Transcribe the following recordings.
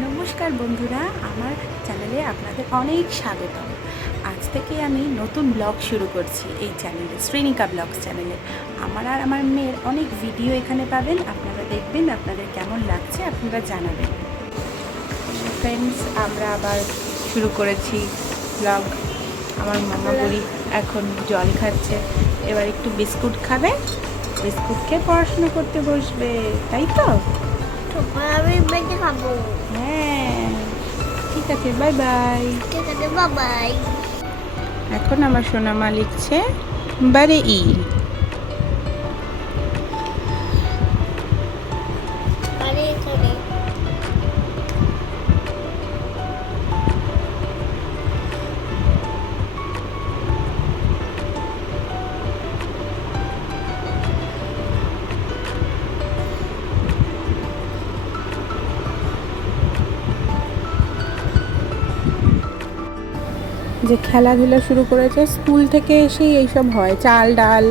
নমস্কার বন্ধুরা, আমার চ্যানেলে আপনাদের অনেক স্বাগতম। আজ থেকে আমি নতুন ব্লগ শুরু করছি এই চ্যানেলে, শ্রীনিকা ব্লগস চ্যানেলে। আমার আর আমার মেয়ের অনেক ভিডিও এখানে পাবেন, আপনারা দেখবেন, আপনাদের কেমন লাগছে আপনারা জানাবেন। ফ্রেন্ডস, আমরা আবার শুরু করেছি ব্লগ। আমার মামা বুড়ি এখন জল খাচ্ছে, এবার একটু বিস্কুট খাবে, বিস্কুট খেয়ে পড়াশোনা করতে বসবে, তাই তো? আমি বেঁচে খাবো। হ্যাঁ, ঠিক আছে, বাই বাই। ঠিক আছে, বাবাই। এখন আমার সোনামা লিখছে বারে ই। আরে এখানে যে খেলাধুলা শুরু করেছে স্কুল থেকে এসেই এইসব হয়, চাল ডাল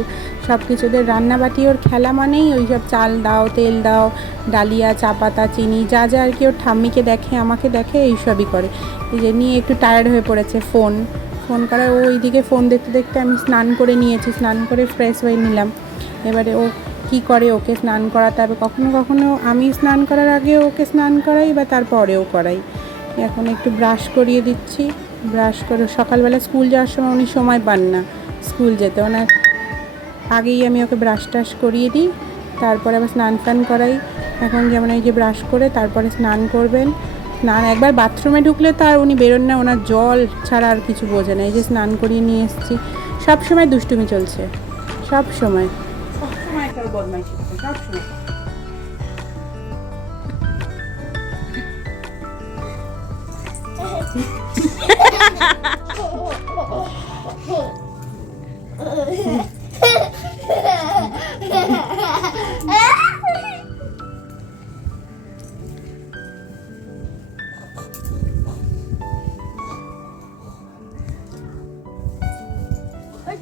সব কিছুদের রান্নাবাটি, ওর খেলা মানেই ওই সব চাল দাও, তেল দাও, ডালিয়া, চা পাতা, চিনি, যা যা আর কি ওর ঠাম্মিকে দেখে, আমাকে দেখে, এইসবই করে। এই যে নিয়ে একটু টায়ার্ড হয়ে পড়েছে, ফোন করা, ও ওইদিকে ফোন দেখতে দেখতে আমি স্নান করে নিয়েছি, স্নান করে ফ্রেশ হয়ে নিলাম। এবারে ও কি করে, ওকে স্নান করাতে হবে, কখনো কখনো আমি স্নান করার আগে ওকে স্নান করাই বা তারপরেও করাই। এখন একটু ব্রাশ করিয়ে দিচ্ছি, ব্রাশ করে সকালবেলা স্কুল যাওয়ার সময় উনি সময় পান না স্কুল যেতে, ওনার আগেই আমি ওকে ব্রাশ টাশ করিয়ে দিই, তারপরে আবার স্নান ফান করাই। এখন যেমন এই যে ব্রাশ করে তারপরে স্নান করবেন, স্নান একবার বাথরুমে ঢুকলে তার উনি বেরোন না, ওনার জল ছাড়া আর কিছু বোঝে না। এই যে স্নান করিয়ে নিয়ে এসেছি, সব সময় দুষ্টুমি চলছে, সব সময় একটা বদমাইশি, সব সময়।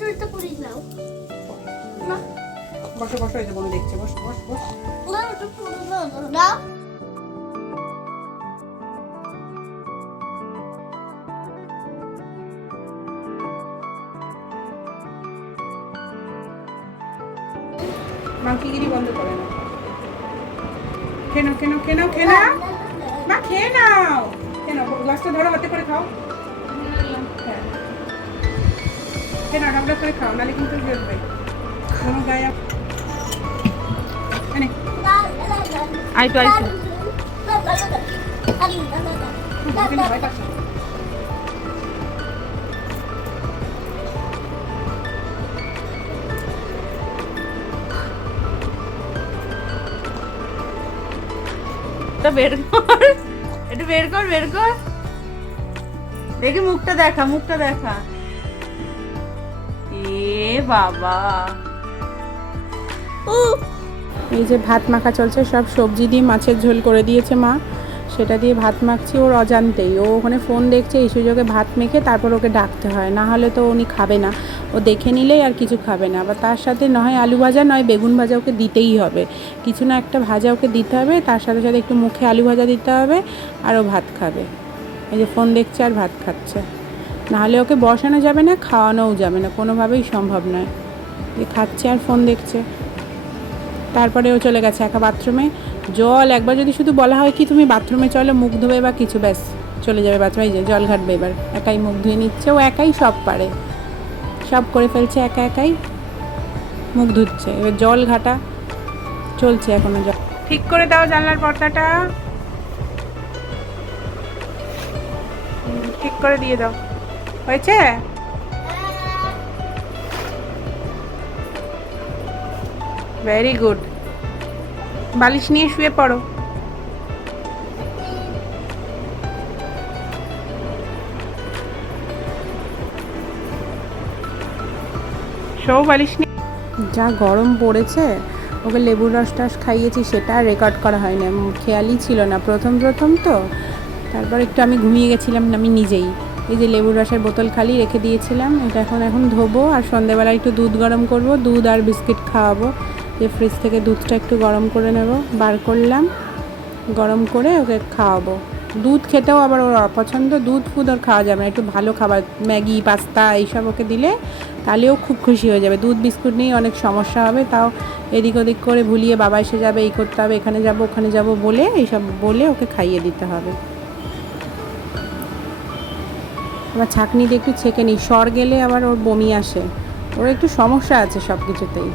তুই তো পুরি নাও না, বসো বসো, এই যে বোন দেখছে, বসো বসো বসো। না, তো পুরি নাও দাও। মাংকিগিরি বন্ধ করে না, খেয়ে নাও খেয়ে নাও খেয়ে নাও খেয়ে নাও, মা খেয়ে নাও, খেয়ে নাও, গ্লাসটা ধরো, হাতে করে খাও। হ্যাঁ, খেয়ে নাও, ডাবলা করে খাও, নাহলে কিন্তু জ্বলবে কোনো গায়ে। এনে আইতো আইতো, ভয় পাচ্ছি। বের কর, একটু বের কর, বের কর, দেখি মুখটা দেখা, মুখটা দেখা। এ বাবা, এই যে ভাত মাখা চলছে, সব সবজি দিয়ে মাছের ঝোল করে দিয়েছে মা, সেটা দিয়ে ভাত মাখছি ওর অজান্তেই। ও ওখানে ফোন দেখছে, এই সুযোগে ভাত মেখে তারপর ওকে ডাকতে হয়, না হলে তো উনি খাবে না, ও দেখে নিলেই আর কিছু খাবে না। আবার তার সাথে নয় আলু ভাজা নয় বেগুন ভাজা ওকে দিতেই হবে, কিছু না একটা ভাজা ওকে দিতে হবে, তার সাথে সাথে একটু মুখে আলু ভাজা দিতে হবে, আর ও ভাত খাবে। এই যে ফোন দেখছে আর ভাত খাচ্ছে, নাহলে ওকে বসানো যাবে না, খাওয়ানোও যাবে না, কোনোভাবেই সম্ভব নয়। যে খাচ্ছে আর ফোন দেখছে। তারপরে ও চলে গেছে একা বাথরুমে, জল একবার যদি শুধু বলা হয় কি তুমি বাথরুমে চলো মুখ ধোবে বা কিছু, ব্যাস চলে যাবে বাথরুমে। এই যে জল ঘাটবে, এবার একাই মুখ ধুয়ে নিচ্ছে, ও একাই সব পারে, সব করে ফেলছে, একা একাই মুখ ধুচ্ছে। এবার জল ঘাটা চলছে এখনো। জল ঠিক করে দাও, জানলার পর্দাটা ঠিক করে দিয়ে দাও, হয়েছে? ভেরি গুড, বালিশ নিয়ে শুয়ে পড়ো। শোও বালিশ নিয়ে। যা গরম পড়েছে, ওকে লেবুর রস টস খাইয়েছি, সেটা আর রেকর্ড করা হয়নি, খেয়ালই ছিল না প্রথম প্রথম তো। তারপর একটু আমি ঘুমিয়ে গেছিলাম আমি নিজেই। এই যে লেবুর রসের বোতল খালি রেখে দিয়েছিলাম, এটা এখন ধোবো, আর সন্ধ্যেবেলা একটু দুধ গরম করব, দুধ আর বিস্কিট খাওয়াবো। যে ফ্রিজ থেকে দুধটা একটু গরম করে নেব, বার করলাম, গরম করে ওকে খাওয়াবো। দুধ খেতেও আবার ওর অপছন্দ, দুধ ফুদ ওর খাওয়া যাবে না, একটু ভালো খাবার ম্যাগি পাস্তা এইসব ওকে দিলে তাহলেও খুব খুশি হয়ে যাবে। দুধ বিস্কুট নিয়ে অনেক সমস্যা হবে, তাও এদিক ওদিক করে ভুলিয়ে বাবা এসে যাবে, এই করতে হবে, এখানে যাব ওখানে যাব বলে এইসব বলে ওকে খাইয়ে দিতে হবে। আবার ছাঁকনি দিয়ে একটু ছেঁকে নিই, সর গেলে আবার ওর বমি আসে, ওর একটু সমস্যা আছে সব কিছুতেই।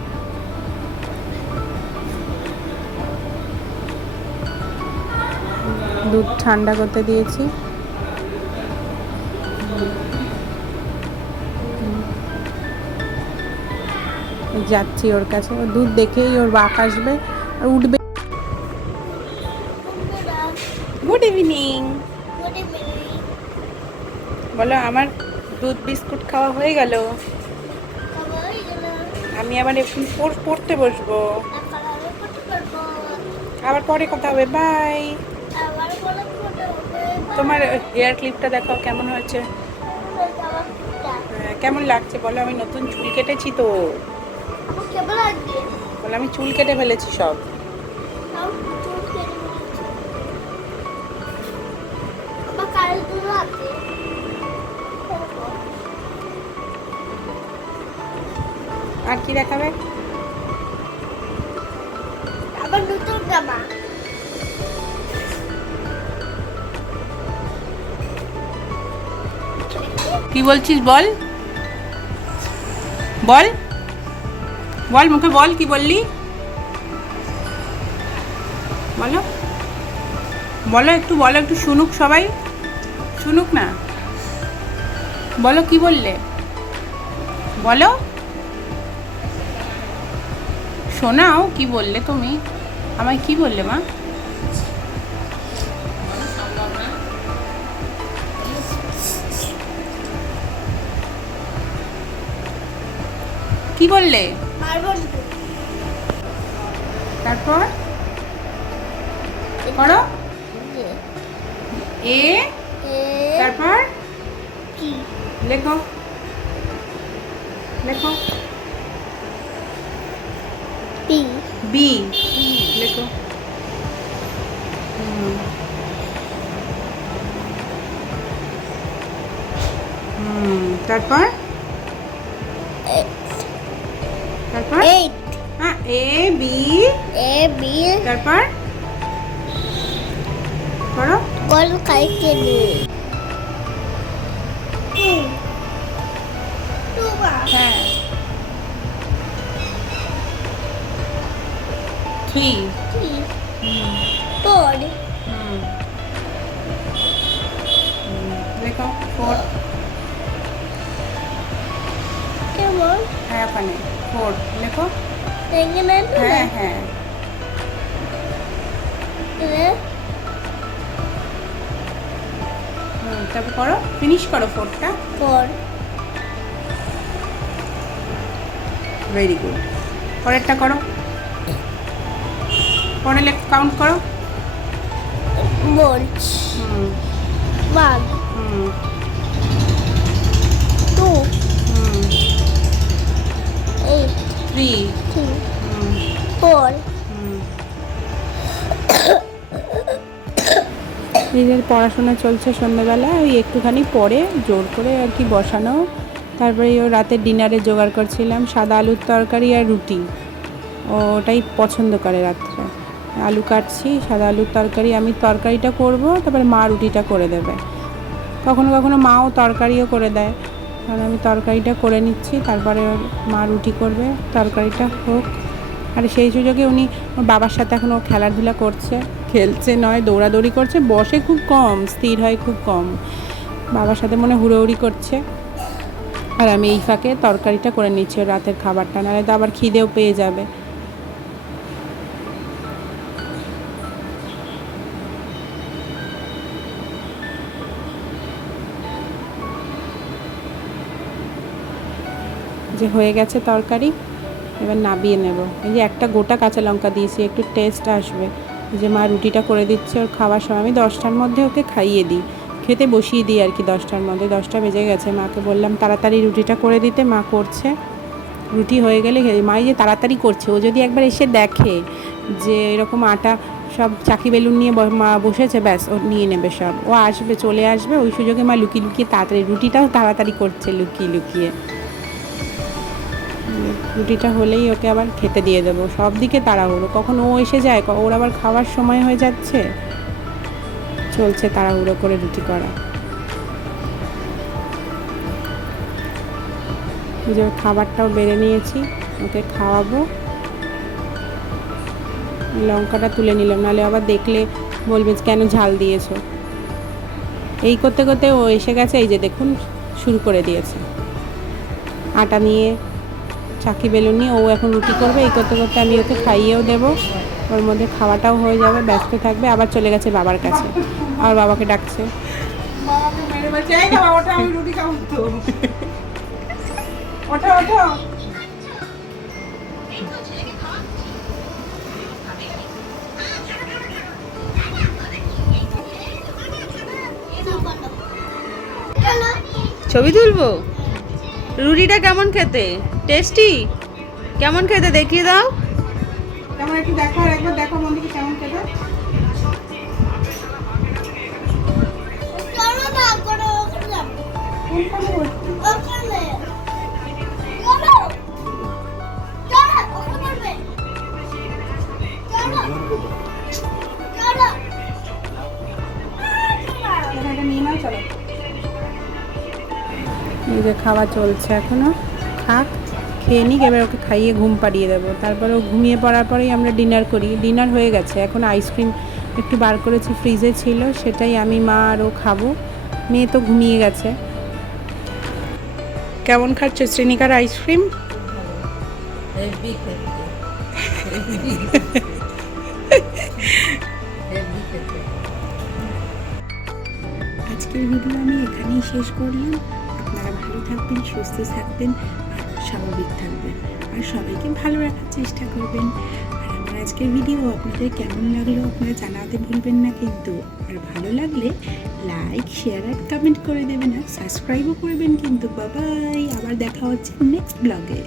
দুধ ঠান্ডা করতে দিয়েছি। যাচ্ছি ওর কাছে, ও দুধ দেখেই ওর বাক আসবে আর উঠবে। Good evening. বলো, আমার দুধ বিস্কুট খাওয়া হয়ে গেল, আমি আবার একটু পড়তে বসবো, আবার পরে কথা হবে, বাই। তোমার হেয়ার ক্লিপটা দেখাও কেমন হয়েছে, কেমন লাগছে বলো, আমি নতুন চুল কেটেছি তো, বলো আমি চুল কেটে ফেলেছি সব। আর কি দেখাবে? আবার নতুন জামা। কি বলছিস বল, বল বল, মুখে বল, কি বললি বলো, বলো একটু, বলো একটু, শুনুক সবাই, শুনুক না, বলো কি বললে, বলো, শোনাও কি বললে তুমি, আমায় কি বললে মা? কি বললে? তারপর করো এ, তারপর লেখো, লেখো বি, লেখো। তারপর তারপর হ্যাঁ, এ বি, তারপর করো, বল খাইতে নেই। হ্যাঁ, 3, তোর লেখো 4, কেমন হ্যাঁ ওখানে 4 লেখো, এখানে হ্যাঁ হ্যাঁ, তারপর করো, ফিনিশ করো 4টা, পর ভেরি গুড। পরেরটা করো, পরে কাউন্ট করো, বলছ হুম 1 হুম 2 হুম 8 3 3 হুম 4 হুম। নিজের পড়াশোনা চলছে সন্ধ্যেবেলা, ওই একটুখানি পরে জোর করে আর কি বসানো, তারপরে ও রাতের ডিনারে জোগাড় করছিলাম, সাদা আলুর তরকারি আর রুটি, ওটাই পছন্দ করে রাত্রে, আলু কাটছি, সাদা আলুর তরকারি, আমি তরকারিটা করব, তারপরে মা রুটিটা করে দেবে, কখনো কখনো মাও তরকারিও করে দেয়, কারণ আমি তরকারিটা করে নিচ্ছি, তারপরে মা রুটি করবে, তরকারিটা হোক। আর সেই সুযোগে উনি ওর বাবার সাথে এখন ও খেলাধুলা করছে, খেলছে নয়, দৌড়াদৌড়ি করছে, বসে খুব কম, স্থির হয় খুব কম, বাবার সাথে মনে হুড়োহুড়ি করছে, আর আমি এই ফাঁকে তরকারিটা করে নিচ্ছি ওর রাতের খাবারটা, নাহলে তো আবার খিদেও পেয়ে যাবে। যে হয়ে গেছে তরকারি, এবার নাবিয়ে নেব। এই যে একটা গোটা কাঁচা লঙ্কা দিয়েছি, একটু টেস্ট আসবে। এই যে মা রুটিটা করে দিচ্ছে ওর খাওয়ার সময়, আমি 10টার মধ্যে ওকে খাইয়ে দিই, খেতে বসিয়ে দিই আর কি 10টার মধ্যে, 10টা বেজে গেছে, মাকে বললাম তাড়াতাড়ি রুটিটা করে দিতে, মা করছে, রুটি হয়ে গেলে মা যে তাড়াতাড়ি করছে, ও যদি একবার এসে দেখে যে এরকম আটা সব চাকি বেলুন নিয়ে মা বসেছে, ব্যাস ও নিয়ে নেবে সব। ও আসবে, চলে আসবে, ওই সুযোগে মা লুকিয়ে লুকিয়ে তাড়াতাড়ি রুটিটাও তাড়াতাড়ি করছে লুকিয়ে লুকিয়ে। রুটিটা হলেই ওকে আবার খেতে দিয়ে দেবো। সব দিকে তাড়াহুড়ো, কখন ও এসে যায়, ওর আবার খাওয়ার সময় হয়ে যাচ্ছে, চলছে তাড়াহুড়ো করে রুটি করা। যে খাবারটাও বেড়ে নিয়েছি, ওকে খাওয়াবো। লঙ্কাটা তুলে নিলাম, নাহলে আবার দেখলে বলবে কেন ঝাল দিয়েছো। এই করতে করতে ও এসে গেছে, এই যে দেখুন শুরু করে দিয়েছে। আটা নিয়ে চাকি বেলুন নিয়ে ও এখন রুটি করবে। এই করতে করতে আমি ওকে খাইয়েও দেবো, ওর মধ্যে খাওয়াটাও হয়ে যাবে, ব্যস্ত থাকবে। আবার চলে গেছে বাবার কাছে, আর বাবাকে ডাকছে। ছবি তুলবো? রুটিটা কেমন খেতে? টেস্টি? কেমন খেতে দেখিয়ে দাও। কেমন একটু দেখো, আর একবার দেখো বন্ধুকে কেমন খেতে। চলো না করো ওখানে যাবো। ওখানে চলো চলো ওখানে করবে চলো চলো নিয়ে নাও, চলো। এই যে খাওয়া চলছে এখনো, খাক, খেয়ে নিক, এবার ওকে খাইয়ে ঘুম পাড়িয়ে দেবো। তারপরে ও ঘুমিয়ে পড়ার পরেই আমরা ডিনার করি। ডিনার হয়ে গেছে, এখন আইসক্রিম একটু বার করেছি, ফ্রিজে ছিল, সেটাই আমি মা আর ও খাবো। মেয়ে তো ঘুমিয়ে গেছে। কেমন খাচ্ছ শ্রেণিকার আইসক্রিম? আজকের ভিডিও আমি এখানেই শেষ করলাম। আপনারা ভালো থাকবেন, সুস্থ থাকবেন, আর স্বাভাবিক থাকবেন, আর সবাইকে ভালো রাখার চেষ্টা করবেন। আর আমার আজকের ভিডিও আপনাদের কেমন লাগলো আপনারা জানাতে ভুলবেন না কিন্তু। আর ভালো লাগলে লাইক, শেয়ার আর কমেন্ট করে দেবেন, আর সাবস্ক্রাইবও করবেন কিন্তু। বাবাই, আবার দেখা হচ্ছে নেক্সট ব্লগে।